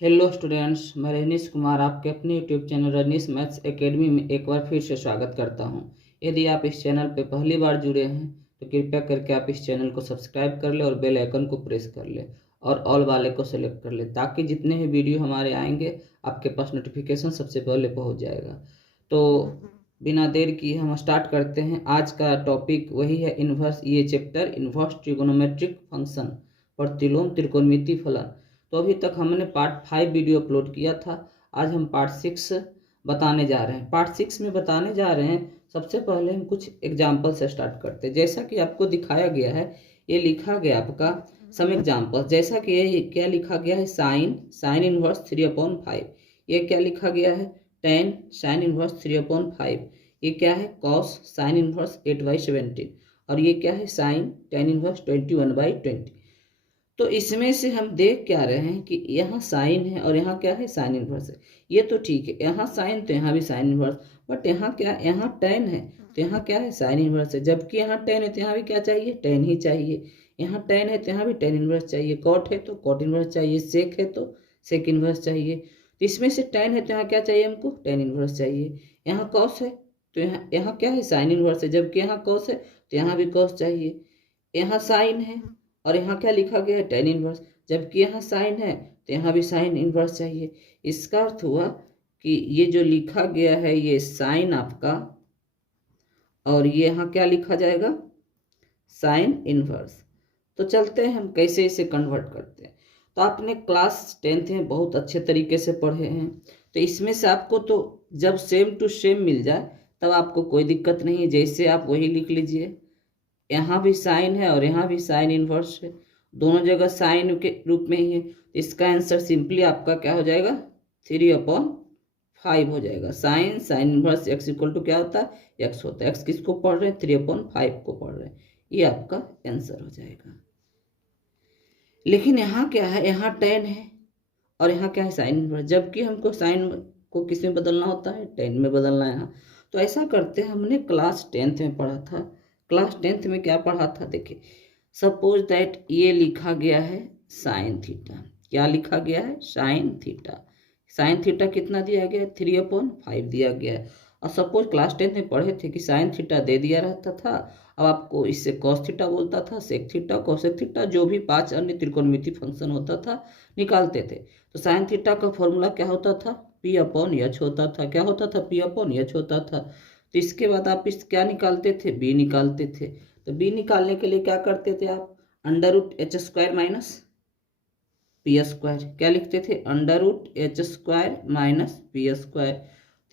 Hello students, मैं रजनीश कुमार आपके अपने YouTube channel Rajneesh maths academy में एक बार फिर से स्वागत करता हूं। यदि आप इस चैनल पर पहली बार जुड़े हैं तो कृपया करके आप इस चैनल को सब्सक्राइब कर ले और बेल आइकन को प्रेस कर ले और ऑल वाले को सेलेक्ट कर ले, ताकि जितने भी वीडियो हमारे आएंगे आपके पास नोटिफिकेशन सबसे पहले पहुँच जाएगा। तो बिना देर किए हम स्टार्ट करते हैं। आज का टॉपिक वही है इन्वर्स। ये चैप्टर इन्वर्स ट्रिगोनोमेट्रिक फंक्शन, प्रतिलोम त्रिकोणमिति फलन। तो अभी तक हमने पार्ट 5 वीडियो अपलोड किया था। आज हम पार्ट 6 बताने जा रहे हैं। पार्ट 6 में बताने जा रहे हैं, सबसे पहले हम कुछ एग्जाम्पल से स्टार्ट करते हैं। जैसा कि आपको दिखाया गया है, ये लिखा गया आपका सम एग्जाम्पल। जैसा कि ये क्या लिखा गया है, साइन इनवर्स 3/5। ये क्या लिखा गया है, tan साइन इनवर्स 3/5। ये क्या है, कॉस साइन इनवर्स 8/17। और ये क्या है, साइन tan इनवर्स 21/20। तो इसमें से हम देख क्या रहे हैं कि यहाँ साइन है और यहाँ क्या है, साइन इनवर्स है। ये तो ठीक है, यहाँ साइन तो यहाँ भी साइन इनवर्स, बट यहाँ क्या, यहाँ टेन है तो यहाँ क्या है, साइन इनवर्स है। जबकि यहाँ टेन है तो यहाँ भी क्या चाहिए, टेन ही चाहिए। यहाँ टेन है तो यहाँ भी टेन इनवर्स चाहिए। कॉट है तो कॉट इनवर्स चाहिए। सेक है तो सेक इनवर्स चाहिए। तो इसमें से टेन है तो यहाँ क्या चाहिए हमको, टेन इनवर्स चाहिए। यहाँ कॉस है तो यहाँ क्या है, साइन इनवर्स है। जबकि यहाँ कॉस है तो यहाँ भी कॉस चाहिए। यहाँ साइन है और यहाँ क्या लिखा गया है, टेन इनवर्स। जबकि यहाँ साइन है तो यहाँ भी साइन इनवर्स चाहिए। इसका अर्थ हुआ कि ये जो लिखा गया है ये साइन आपका, और ये यहाँ क्या लिखा जाएगा, साइन इनवर्स। तो चलते हैं हम कैसे इसे कन्वर्ट करते हैं। तो आपने क्लास 10th में बहुत अच्छे तरीके से पढ़े हैं, तो इसमें से आपको तो जब सेम टू सेम मिल जाए तब आपको कोई दिक्कत नहीं है। जैसे आप वही लिख लीजिए, यहाँ भी साइन है और यहाँ भी साइन इनवर्स है, दोनों जगह साइन के रूप में ही है। तो इसका आंसर सिंपली आपका क्या हो जाएगा, 3/5 हो जाएगा। Sine inverse x equal to क्या होता है, एक्स होता है। एक्स किसको पढ़ रहे हैं, 3/5 को पढ़ रहे हैं। ये आपका आंसर हो जाएगा। लेकिन यहाँ क्या है, यहाँ टेन है और यहाँ क्या है, साइन इनवर्स। जबकि हमको साइन को किस में बदलना होता है, टेन में बदलना है यहाँ। तो ऐसा करते हैं, हमने क्लास 10th में पढ़ा था। क्लास 10th में क्या पढ़ा था, देखिए, सपोज दैट ये लिखा गया है साइन थीटा। क्या लिखा गया है, साइन थीटा। साइन थीटा कितना दिया गया है, 3/5 दिया गया है। और सपोज क्लास 10th में पढ़े थे कि साइन थीटा दे दिया रहता था। अब आपको इससे कॉस थीटा बोलता था, सेक थीटा, कोसेक थीटा, जो भी 5 अन्य त्रिकोणमिति फंक्शन होता था निकालते थे। तो साइन थीटा का फॉर्मूला क्या होता था, P/H होता था। क्या होता था, P/H होता था। तो इसके बाद आप इस क्या निकालते थे, बी निकालते थे। तो बी निकालने के लिए क्या करते थे आप, √h² माइनस P²। क्या लिखते थे, √h² माइनस P²।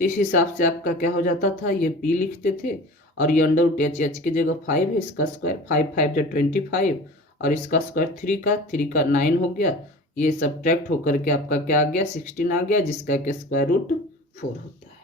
तो इस हिसाब से आपका क्या हो जाता था, ये P लिखते थे और ये √h की जगह 5 है, इसका स्क्वायर 5 5 25 और इसका स्क्वायर 3 का 9 हो गया। ये सब्ट्रैक्ट होकर के आपका क्या आ गया, 16 आ गया, जिसका के √4 होता है।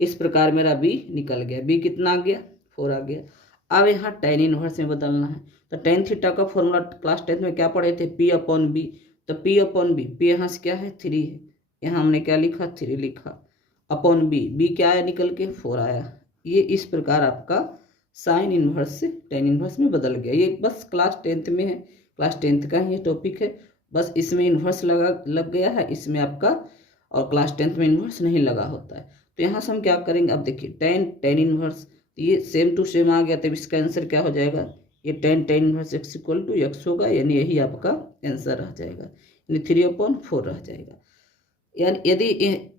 इस प्रकार मेरा बी निकल गया। बी कितना आ गया, 4 आ गया। अब यहाँ टेन इनवर्स में बदलना है। तो टेन थीटा का फॉर्मूला क्लास 10th में क्या पढ़े थे, P/B। तो P/B, P यहाँ से क्या है, 3 है। यहाँ हमने क्या लिखा, 3 लिखा। अपॉन बी, बी क्या आया निकल के, 4 आया। ये इस प्रकार आपका साइन इनवर्स से टेन इनवर्स में बदल गया। ये बस क्लास 10th में है, क्लास 10th का ही ये टॉपिक है। बस इसमें इन्वर्स लग गया है इसमें आपका, और क्लास 10th में इन्वर्स नहीं लगा होता है। तो यहाँ से हम क्या करेंगे, अब देखिए टेन इन्वर्स, ये सेम टू सेम आ गया। तब इसका आंसर क्या हो जाएगा, ये tan inverse x equal to x होगा, यानी यही आपका आंसर रह जाएगा, यानी 3/4 रह जाएगा। यानी यदि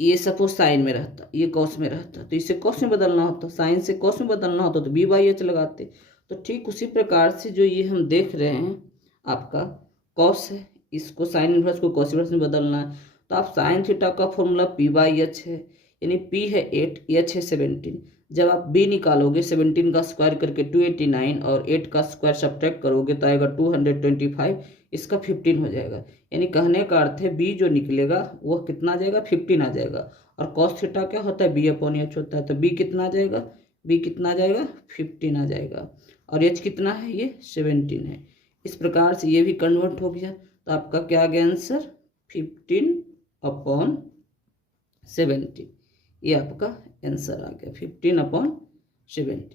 ये सपोज साइन में रहता, ये कॉस में रहता, तो इसे कॉस में बदलना होता, साइन से कॉस में बदलना होता तो B/H लगाते। तो ठीक उसी प्रकार से जो ये हम देख रहे हैं आपका कॉस है, इसको साइन इनवर्स को कॉस इनवर्स में बदलना है। तो आप साइन थीटा का फॉर्मूला P/H है, यानी P है 8, H है 17। जब आप B निकालोगे, 17 का स्क्वायर करके 289 और 8 का स्क्वायर सब्ट्रैक्ट करोगे तो आएगा 225, इसका 15 हो जाएगा। यानी कहने का अर्थ है बी जो निकलेगा वह कितना आ जाएगा, 15 आ जाएगा। और कॉस थीटा क्या होता है, B/H होता है। तो बी कितना आ जाएगा, बी कितना आ जाएगा, 15 आ जाएगा। और एच कितना है, ये 17 है। इस प्रकार से ये भी कन्वर्ट हो गया। तो आपका क्या आ गया आंसर, 15/17। ये आपका आंसर आ गया, 15/17।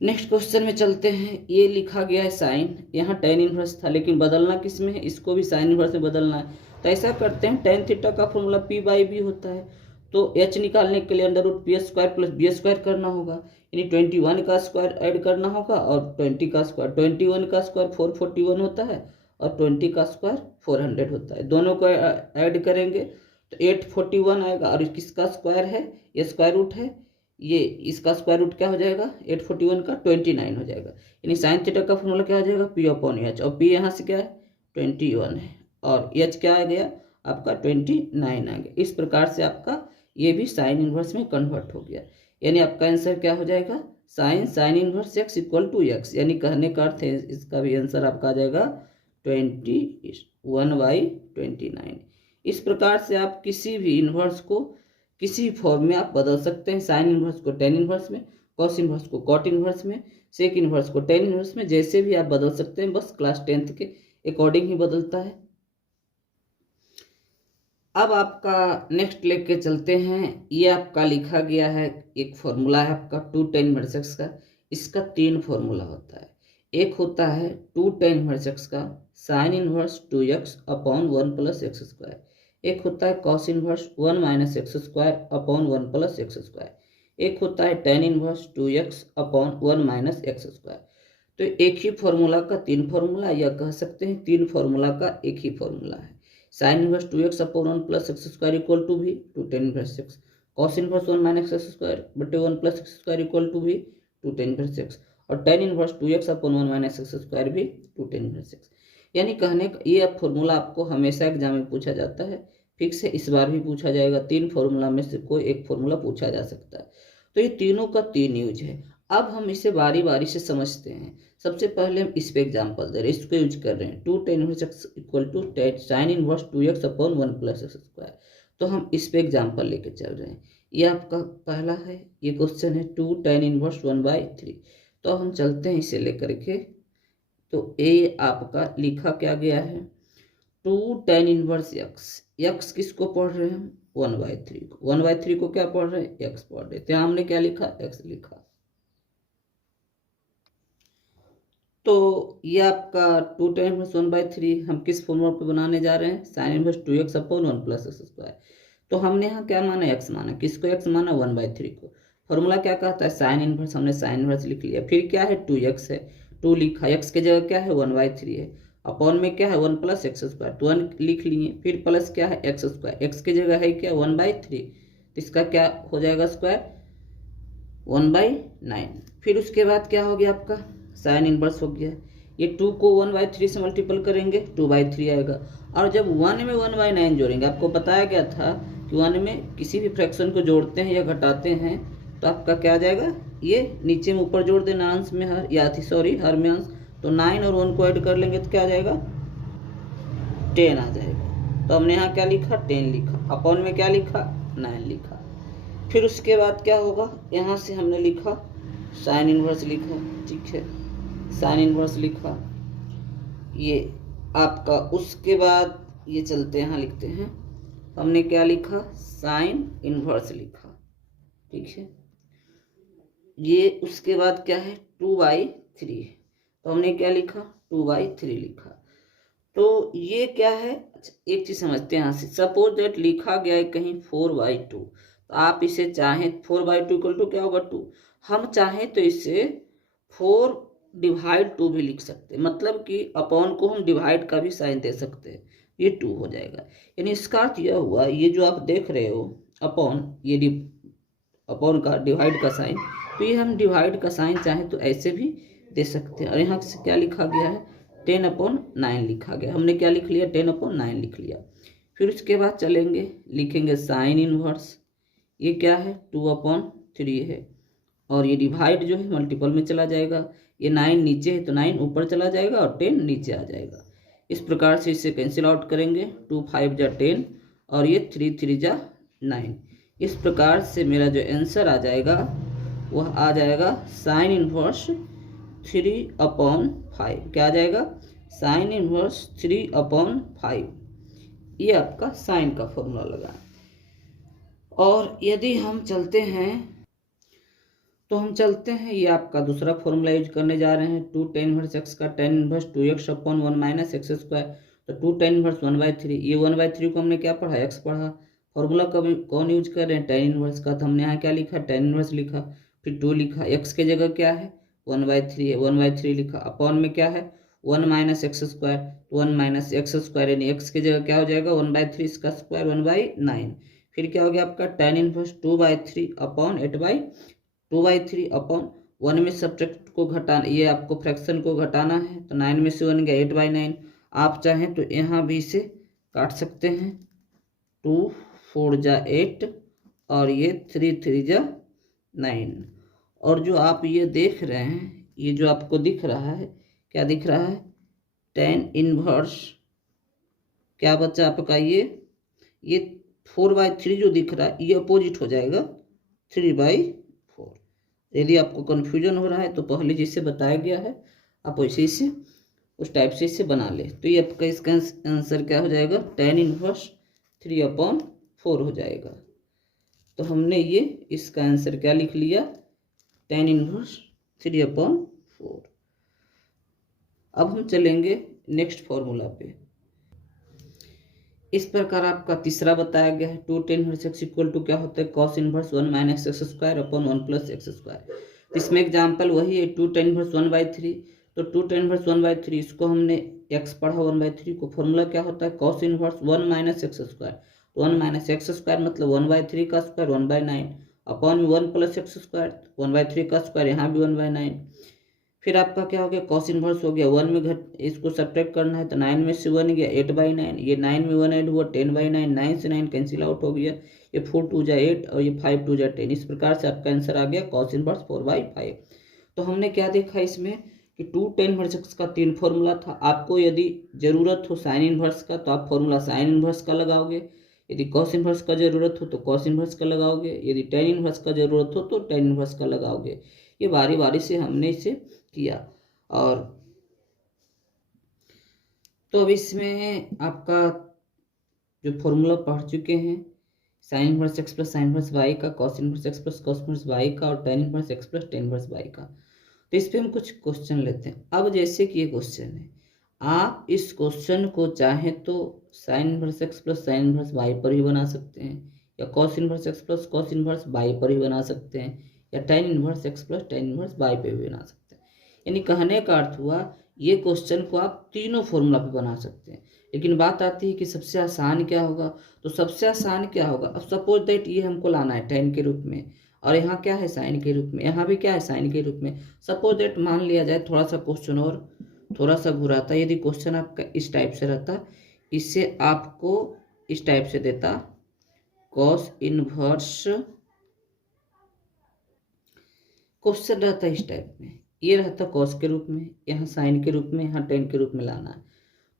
नेक्स्ट क्वेश्चन में चलते हैं। ये लिखा गया है साइन, यहाँ टेन इनवर्स था लेकिन बदलना किस में है, इसको भी साइन इनवर्स में बदलना है। तो ऐसा करते हैं, टेन थीटा का फॉर्मूला पी बाई बी होता है, तो एच निकालने के लिए under root P square plus B square करना होगा, यानी 21 का स्क्वायर ऐड करना होगा और 20 का स्क्वायर। 21 का स्क्वायर 441 होता है और 20 का स्क्वायर 400 होता है, दोनों को ऐड करेंगे तो 841 आएगा। और किसका स्क्वायर है, ये स्क्वायर रूट है, ये इसका स्क्वायर रूट क्या हो जाएगा 841 का 29 हो जाएगा, यानी साइन थीटा का फॉर्मूला क्या हो जाएगा पी अपॉन एच, और पी यहाँ से क्या है 21 है और एच क्या आ गया आपका 29 आ गया। इस प्रकार से आपका ये भी साइन इनवर्स में कन्वर्ट हो गया, यानी आपका आंसर क्या हो जाएगा sine inverse x equal to x, यानी कहने का अर्थ है इसका भी आंसर आपका आ जाएगा 21/29। इस प्रकार से आप किसी भी इनवर्स को किसी फॉर्म में आप बदल सकते हैं। साइन इनवर्स को टेन इनवर्स में, कॉस इनवर्स को कॉट इनवर्स में, सेक इनवर्स को टेन इनवर्स में, जैसे भी आप बदल सकते हैं, बस क्लास 10th के अकॉर्डिंग ही बदलता है। अब आपका नेक्स्ट लेके चलते हैं। ये आपका लिखा गया है, एक फॉर्मूला है आपका 2 tan इनवर्स एक्स का, इसका 3 फॉर्मूला होता है। एक होता है 2 tan इनवर्स एक्स का sign inverse 2x upon 1 plus x square, एक होता है cos inverse 1 minus x square upon 1 plus x square, एक होता है tan inverse 2x upon 1 minus x square. तो एक ही फॉर्मूला का 3 फॉर्मूला, या कह सकते हैं 3 फॉर्मूला का एक ही फॉर्मूला है। Sine inverse 2x upon 1 plus x square equal to भी 2 tan inverse x, cos inverse 1 minus x square बटे 1 plus x square equal to भी 2 tan इनवर्स एक्स, और tan inverse 2x upon 1 minus x square भी 2 tan inverse x. यानी कहने का ये formula आपको हमेशा एग्जाम में पूछा जाता है, फिक्स है, इस बार भी पूछा जाएगा। 3 फॉर्मूला में से कोई एक फॉर्मूला पूछा जा सकता है, तो ये तीनों का 3 यूज है। अब हम इसे बारी बारी से समझते हैं। सबसे पहले हम इस पे एग्जाम्पल दे रहे हैं, इसको यूज कर रहे हैं 2 tan inverse x equal to sine inverse 2x upon 1 plus x square. तो हम इस पे एग्जाम्पल लेके चल रहे हैं। ये आपका पहला है, ये क्वेश्चन है 2 tan इनवर्स 1/3। तो हम चलते हैं इसे लेकर के। तो ये आपका लिखा क्या गया है 2 tan इनवर्स एक्स किसको पढ़ रहे हैं हम 1/3 को, 1/3 को क्या पढ़ रहे हैं एक्स पढ़ रहे थे, हमने क्या लिखा एक्स लिखा। तो ये आपका 2 tan इनवर्स 1/3 हम किस फॉर्मूला पे बनाने जा रहे हैं sine inverse 2x upon 1 plus x square. तो हमने यहाँ क्या माना एक्स माना, किसको एक्स माना 1/3 को। फॉर्मूला क्या कहता है साइन इनवर्स, हमने साइन इनवर्स लिख लिया, फिर क्या है 2x है, 2 लिखा, एक्स की जगह क्या है 1/3 है, अपॉन में क्या है 1 प्लस एक्स स्क्वायर, तो 1 लिख लिए, फिर प्लस क्या है एक्स स्क्वायर, एक्स की जगह है क्या 1/3, तो इसका क्या हो जाएगा स्क्वायर 1/9। फिर उसके बाद क्या हो गया आपका साइन इनवर्स हो गया। ये 2 को 1/3 से मल्टीपल करेंगे 2/3 आएगा, और जब 1 में 1/9 जोड़ेंगे, आपको बताया गया था कि 1 में किसी भी फ्रैक्शन को जोड़ते हैं या घटाते हैं तो आपका क्या आ जाएगा, ये नीचे में ऊपर जोड़ देना अंश में हर, या थी सॉरी हर में अंश, तो 9 और 1 को ऐड कर लेंगे तो क्या आ जाएगा 10 आ जाएगा। तो हमने यहाँ क्या लिखा 10 लिखा, अपॉन में क्या लिखा 9 लिखा। फिर उसके बाद क्या होगा, यहाँ से हमने लिखा साइन इनवर्स लिखा, ठीक है साइन इनवर्स लिखा ये आपका। उसके बाद ये चलते यहाँ लिखते हैं, हमने क्या लिखा साइन इनवर्स लिखा, ठीक है। ये उसके बाद क्या है 2/3, तो हमने क्या लिखा 2/3 लिखा। तो ये क्या है, एक चीज समझते हैं यहाँ से, सपोज दैट लिखा गया है कहीं 4/2, तो आप इसे चाहें 4/2 इक्वल टू क्या होगा 2, हम चाहें तो इसे 4/2 भी लिख सकते हैं, मतलब कि अपॉन को हम डिवाइड का भी साइन दे सकते हैं, ये 2 हो जाएगा। यानी इसका अर्थ यह हुआ, ये जो आप देख रहे हो अपॉन, ये अपॉन का डिवाइड का साइन, तो ये हम डिवाइड का साइन चाहें तो ऐसे भी दे सकते हैं। और यहाँ से क्या लिखा गया है 10/9 लिखा गया, हमने क्या लिख लिया 10/9 लिख लिया। फिर उसके बाद चलेंगे लिखेंगे साइन इनवर्स, ये क्या है 2/3 है, और ये डिवाइड जो है मल्टीपल में चला जाएगा, ये 9 नीचे है तो 9 ऊपर चला जाएगा और 10 नीचे आ जाएगा। इस प्रकार से इसे कैंसिल आउट करेंगे, 2 5 जा 10 और ये 3 3 जा 9। इस प्रकार से मेरा जो आंसर आ जाएगा वह आ जाएगा साइन इनवर्स 3/5, क्या आ जाएगा साइन इनवर्स 3/5। ये आपका साइन का फॉर्मूला लगा। और यदि हम चलते हैं तो हम चलते हैं, ये आपका दूसरा फॉर्मूला यूज करने जा रहे हैं। 2 tan इनवर्स एक्स का tan inverse 2x upon 1 minus x square. तो 2 tan इनवर्स 1/3, ये 1/3 को हमने क्या पढ़ा, x पढ़ा। फॉर्मूला कौन यूज कर रहे हैं, tan इनवर्स का। तो हमने यहाँ क्या लिखा, tan इनवर्स लिखा, फिर 2 लिखा, x के जगह क्या है 1/3 है, 1/3 लिखा, अपॉन में क्या है 1 minus x square, 1 minus x square यानी x के जगह क्या हो जाएगा 1/3 इसका स्क्वायर 1/9। फिर क्या हो गया आपका tan इनवर्स 2/3 अपॉन 2/3 अपॉन 1 में सब्ट्रैक्ट को घटाना, ये आपको फ्रैक्शन को घटाना है, तो 9 में से 1 गया 8/9। आप चाहें तो यहाँ भी इसे काट सकते हैं, 2 4 जा 8 और ये 3 3 जा 9। और जो आप ये देख रहे हैं, ये जो आपको दिख रहा है, क्या दिख रहा है, tan इनवर्स क्या बचा आपका, ये 4/3 जो दिख रहा है ये अपोजिट हो जाएगा 3/4। यदि आपको कन्फ्यूजन हो रहा है तो पहले जिससे बताया गया है आप वैसे से उस टाइप से इसे बना ले। तो ये आपका इसका आंसर क्या हो जाएगा, tan इनवर्स 3/4 हो जाएगा। तो हमने ये इसका आंसर क्या लिख लिया, tan इनवर्स 3/4। अब हम चलेंगे नेक्स्ट फॉर्मूला पे। इस प्रकार आपका तीसरा बताया गया है, 2 tan inverse x equal to क्या होता है, cos inverse 1 minus x square upon 1 plus x square. इसमें एग्जाम्पल वही है 2 tan इनवर्स 1/3। तो 2 tan इनवर्स 1/3 इसको हमने x पढ़ा 1/3 को, फॉर्मूला क्या होता है cos inverse 1 minus x square. तो 1 माइनस एक्स स्क्वायर मतलब 1/3 का square 1/9 upon 1 plus x square 1/3 का स्क्वायर, यहाँ भी 1/9। फिर आपका क्या हो गया, cos इनवर्स हो गया 1 में घट इसको सब्ट्रैक्ट करना है, तो 9 में से 1 गया 8/9, ये 9 में 1 ऐड हुआ 10/9, 9 से 9 कैंसिल आउट हो गया, ये 4 2 जा 8 और ये 5 2 जा 10। इस प्रकार से आपका आंसर आ गया cos इनवर्स 4/5। तो हमने क्या देखा इसमें कि 2 tan इनवर्स एक्स का 3 फॉर्मूला था। आपको यदि जरूरत हो साइन इनवर्स का तो आप फॉर्मूला साइन इनवर्स का लगाओगे, यदि cos इनवर्स का जरूरत हो तो cos इनवर्स का लगाओगे, यदि tan इनवर्स का जरूरत हो तो tan इनवर्स का लगाओगे। ये बारी बारी से हमने इसे किया। और तो अब इसमें आपका जो फॉर्मूला पढ़ चुके हैं, sine inverse x plus sine inverse y का, cos inverse x plus cos inverse y का और tan inverse x plus tan inverse y का। तो इस पे हम कुछ क्वेश्चन लेते हैं। अब जैसे कि ये क्वेश्चन है, आप इस क्वेश्चन को चाहें तो sine inverse x plus sine inverse y पर ही बना सकते हैं, या cos inverse x plus cos inverse y पर ही बना सकते हैं, या tan inverse x plus tan inverse y पे भी बना सकते हैं। यानी कहने का अर्थ हुआ ये क्वेश्चन को आप तीनों फॉर्मूला पे बना सकते हैं। लेकिन बात आती है कि सबसे आसान क्या होगा, तो सबसे आसान क्या होगा, अब सपोज दैट ये हमको लाना है tan के रूप में और यहाँ क्या है साइन के रूप में, यहाँ भी क्या है साइन के रूप में। सपोज दैट मान लिया जाए थोड़ा सा क्वेश्चन और थोड़ा सा घुराता, यदि क्वेश्चन आपका इस टाइप से रहता, इससे आपको इस टाइप से देता cos इनवर्स, क्वेश्चन रहता इस टाइप में, ये रहता cos के रूप में, यहाँ साइन के रूप में, यहाँ tan के रूप में लाना है।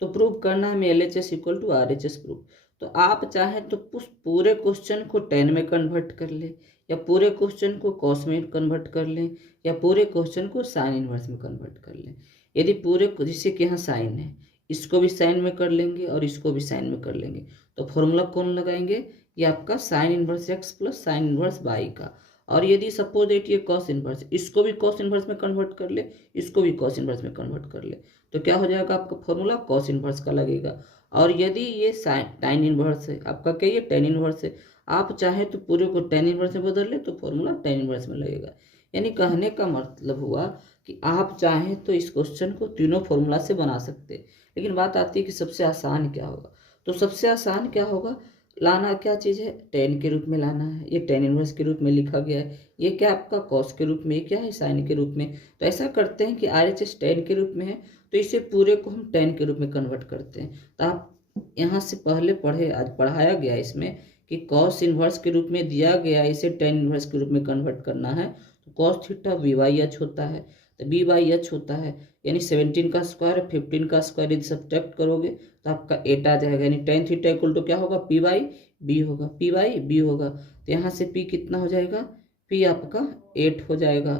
तो प्रूव करना है LHS equal to RHS proof. तो आप चाहें तो उस पूरे क्वेश्चन को tan में कन्वर्ट कर ले, या पूरे क्वेश्चन को cos में कन्वर्ट कर लें, या पूरे क्वेश्चन को साइन इनवर्स में कन्वर्ट कर लें। यदि पूरे जैसे कि यहाँ साइन है, इसको भी साइन में कर लेंगे और इसको भी साइन में कर लेंगे, तो फॉर्मूला कौन लगाएंगे, ये आपका sine inverse x plus sine inverse y का। और यदि सपोज दैट ये cos इनवर्स, इसको भी cos इनवर्स में कन्वर्ट कर ले, इसको भी cos इनवर्स में कन्वर्ट कर ले, तो क्या हो जाएगा आपका फॉर्मूला cos इनवर्स का लगेगा। और यदि ये tan इनवर्स है, आपका क्या ये tan इनवर्स है, आप चाहे तो पूरे को tan इनवर्स में बदल ले तो फॉर्मूला tan इनवर्स में लगेगा। यानी कहने का मतलब हुआ कि आप चाहें तो इस क्वेश्चन को तीनों फॉर्मूला से बना सकते। लेकिन बात आती है कि सबसे आसान क्या होगा, तो सबसे आसान क्या होगा, लाना क्या चीज़ है, tan के रूप में लाना है। ये tan इनवर्स के रूप में लिखा गया है, ये क्या आपका cos के रूप में, ये क्या है साइन के रूप में। तो ऐसा करते हैं कि RHS tan के रूप में है, तो इसे पूरे को हम tan के रूप में कन्वर्ट करते हैं। तो आप यहाँ से पहले पढ़े, आज पढ़ाया गया इसमें कि cos इनवर्स के रूप में दिया गया, इसे tan इनवर्स के रूप में कन्वर्ट करना है। तो cos थीटा v/h होता है, तो b/h होता है, यानी 17 का स्क्वायर 15 का स्क्वायर यदि सब्ट्रैक्ट करोगे तो आपका 8 आ जाएगा। यानी tan थीटा इक्वल टू क्या होगा, p/b होगा, p/b होगा। तो यहाँ से p कितना हो जाएगा, p आपका 8 हो जाएगा,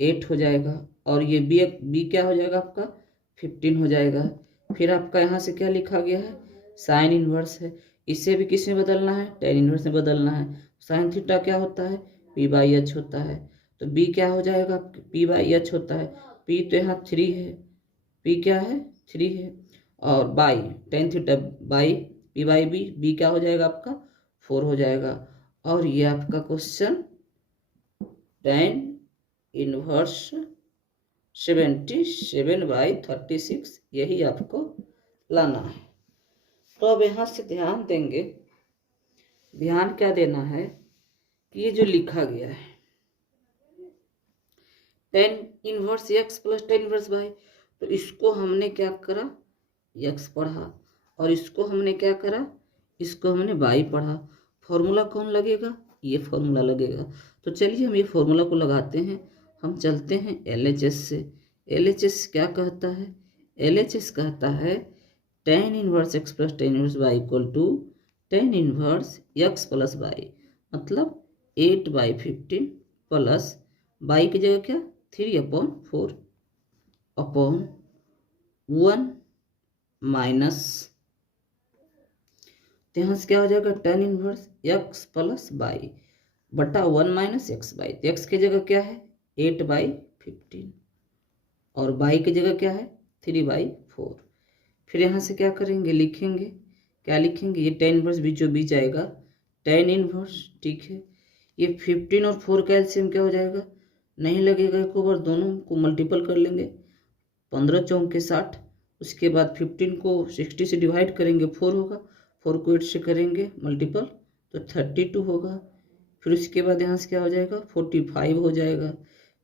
8 हो जाएगा। और ये b क्या हो जाएगा आपका 15 हो जाएगा। फिर आपका यहाँ से क्या लिखा गया है, साइन इनवर्स है, इसे भी किस में बदलना है, tan इनवर्स में बदलना है। साइन थीटा क्या होता है, p/h होता है। तो बी क्या हो जाएगा, पी बाई एच होता है, पी तो यहाँ 3 है, पी क्या है 3 है, और by tan theta by P by B, B क्या हो जाएगा आपका 4 हो जाएगा। और ये आपका क्वेश्चन टेन इनवर्स 77/36 यही आपको लाना है। तो अब यहाँ से ध्यान देंगे, ध्यान क्या देना है कि ये जो लिखा गया है tan inverse x plus tan inverse y, तो इसको हमने क्या करा एक्स पढ़ा, और इसको हमने क्या करा, इसको हमने वाई पढ़ा। फॉर्मूला कौन लगेगा, ये फॉर्मूला लगेगा। तो चलिए हम ये फॉर्मूला को लगाते हैं। हम चलते हैं LHS से। LHS क्या कहता है, LHS कहता है tan inverse x plus tan inverse y equal to tan inverse x plus y, मतलब 8/15 प्लस वाई की जगह क्या 3/4 अपॉन 1 माइनस, तो यहाँ से क्या हो जाएगा tan inverse x plus y बटा 1 माइनस एक्स बाई, तो एक्स की जगह क्या है 8/15 और बाई की जगह क्या है 3/4। फिर यहाँ से क्या करेंगे, लिखेंगे, क्या लिखेंगे, ये टेन इनवर्स बीचों बीच आएगा टेन इनवर्स, ठीक है। ये 15 और 4 का एलसीएम क्या हो जाएगा, नहीं लगेगा एक ओवर, दोनों को मल्टीपल कर लेंगे, 15 चौके 60, उसके बाद 15 को 60 से डिवाइड करेंगे 4 होगा, 4 को 8 से करेंगे मल्टीपल तो 32 होगा। फिर उसके बाद यहाँ से क्या हो जाएगा 45 हो जाएगा।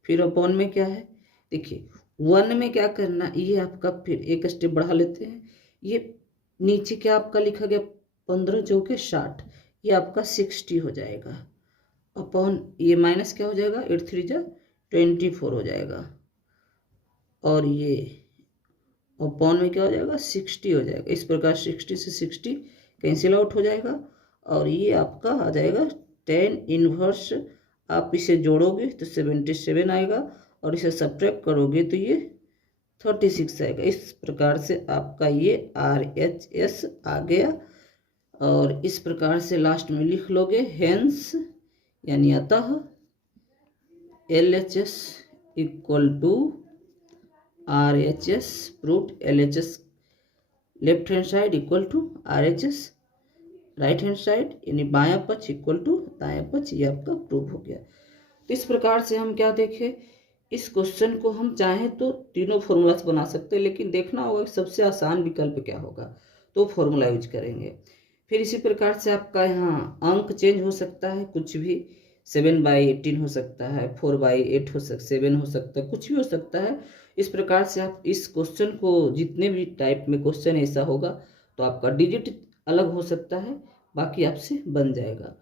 फिर अपॉन में क्या है, देखिए 1 में क्या करना, ये आपका फिर एक स्टेप बढ़ा लेते हैं, ये नीचे क्या आपका लिखा गया 15 चौके 60, ये आपका 60 हो जाएगा, अपॉन ये माइनस क्या हो जाएगा 8 3 जा 24 हो जाएगा, और ये अपॉन में क्या हो जाएगा 60 हो जाएगा। इस प्रकार 60 से 60 कैंसिल आउट हो जाएगा, और ये आपका आ जाएगा टेन इनवर्स, आप इसे जोड़ोगे तो 77 आएगा, और इसे सब्ट्रैक्ट करोगे तो ये 36 आएगा। इस प्रकार से आपका ये RHS आ गया, और इस प्रकार से लास्ट में लिख लोगे हेंस, यानी अतः LHS equal to RHS, proved LHS left hand side equal to RHS right hand side, यानी बायां पक्ष इक्वल टू दायां पक्ष, ये आपका प्रूव हो गया। तो इस प्रकार से हम क्या देखें, इस क्वेश्चन को हम चाहें तो तीनों फॉर्मूलास बना सकते हैं, लेकिन देखना होगा कि सबसे आसान विकल्प क्या होगा, तो फॉर्मूला यूज करेंगे। फिर इसी प्रकार से आपका यहाँ अंक चेंज हो सकता है, कुछ भी 7/18 हो सकता है, 4/8 हो सकता, 7 हो सकता है, कुछ भी हो सकता है। इस प्रकार से आप इस क्वेश्चन को, जितने भी टाइप में क्वेश्चन ऐसा होगा तो आपका डिजिट अलग हो सकता है, बाकी आपसे बन जाएगा।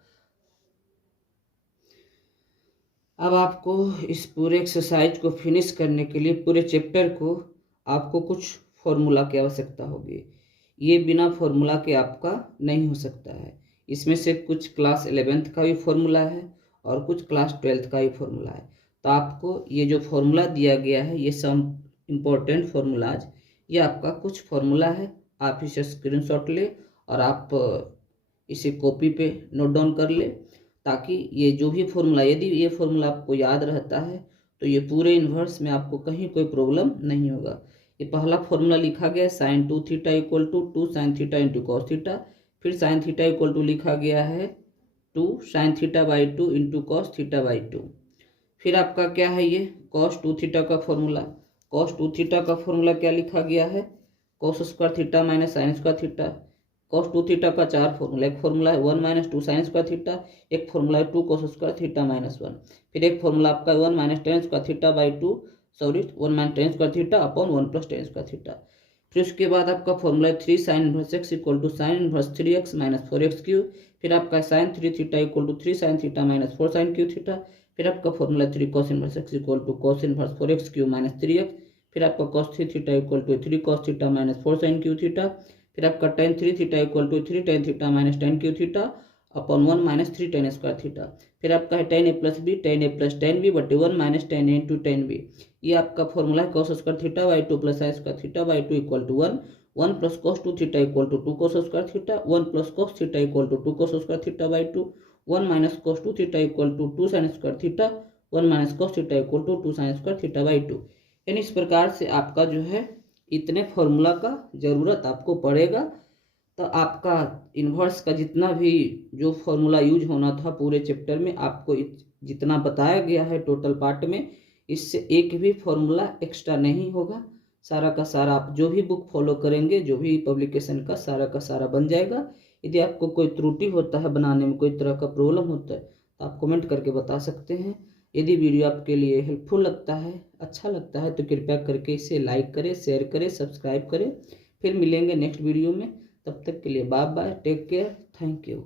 अब आपको इस पूरे एक्सरसाइज को फिनिश करने के लिए, पूरे चैप्टर को, आपको कुछ फॉर्मूला की आवश्यकता होगी। ये बिना फॉर्मूला के आपका नहीं हो सकता है। इसमें से कुछ क्लास 11th का भी फॉर्मूला है और कुछ क्लास 12th का भी फॉर्मूला है। तो आपको ये जो फॉर्मूला दिया गया है, ये सब इम्पोर्टेंट फॉर्मूलाज, ये आपका कुछ फॉर्मूला है, आप इसे स्क्रीनशॉट ले और आप इसे कॉपी पे नोट डाउन कर ले, ताकि ये जो भी फॉर्मूला, यदि ये फॉर्मूला आपको याद रहता है तो ये पूरे इन्वर्स में आपको कहीं कोई प्रॉब्लम नहीं होगा। ये पहला फॉर्मूला लिखा गया है sin 2 theta equal to 2 sin theta into cos theta, फिर sin थीटा इक्वल टू लिखा गया है 2 sin theta by 2 into cos theta by 2। फिर आपका क्या है, ये cos 2 थीटा का फॉर्मूला, cos 2 थीटा का फॉर्मूला क्या लिखा गया है, cos square theta minus sine square theta. cos 2 theta का 4 फॉर्मूला, एक फॉर्मूला है 1 माइनस 2 साइन स्क्वायर थीटा, एक फॉर्मूला है 2 cos स्क्वायर थीटा माइनस 1, फिर एक फॉर्मूला आपका 1 minus tan square theta by 2, 1 minus tan square theta upon 1 plus tan square theta. फिर उसके बाद आपका फॉर्मूला है 3 sine inverse x equal to sine inverse 3x minus 4x cube, फिर आपका sine 3 theta equal to 3 sine theta minus 4 sine cube theta, फिर आपका formula 3 cos inverse x equal to cos inverse 4x cube minus 3x, फिर आपका cos 3 theta equal to 3 cos theta minus 4 sine cube theta, फिर आपका tan 3 theta equal to 3 tan theta minus tan cube theta upon 1 minus 3 tan square theta, फिर आपका है tan a plus B tan a plus tan b बटे 1 minus tan a into tan b। ये आपका formula है cos square theta by 2 plus sine square theta by 2 equal to 1 plus cos 2 theta equal to 2 cos square theta, 1 plus cos theta equal to 2 cos square theta by 2, 1 minus cos 2 theta equal to 2 sine square theta 1 minus cos theta equal to 2 sine square theta by 2। यानी इस प्रकार से आपका जो है इतने formula का ज़रूरत आपको पड़ेगा। तो आपका इन्वर्स का जितना भी जो फॉर्मूला यूज होना था पूरे चैप्टर में आपको जितना बताया गया है टोटल पार्ट में, इससे एक भी फॉर्मूला एक्स्ट्रा नहीं होगा। सारा का सारा आप जो भी बुक फॉलो करेंगे, जो भी पब्लिकेशन का सारा बन जाएगा। यदि आपको कोई त्रुटि होता है, बनाने में कोई तरह का प्रॉब्लम होता है, तो आप कमेंट करके बता सकते हैं। यदि वीडियो आपके लिए हेल्पफुल लगता है, अच्छा लगता है, तो कृपया करके इसे लाइक करें, शेयर करें, सब्सक्राइब करें। फिर मिलेंगे नेक्स्ट वीडियो में। तब तक के लिए bye bye, take care, thank you.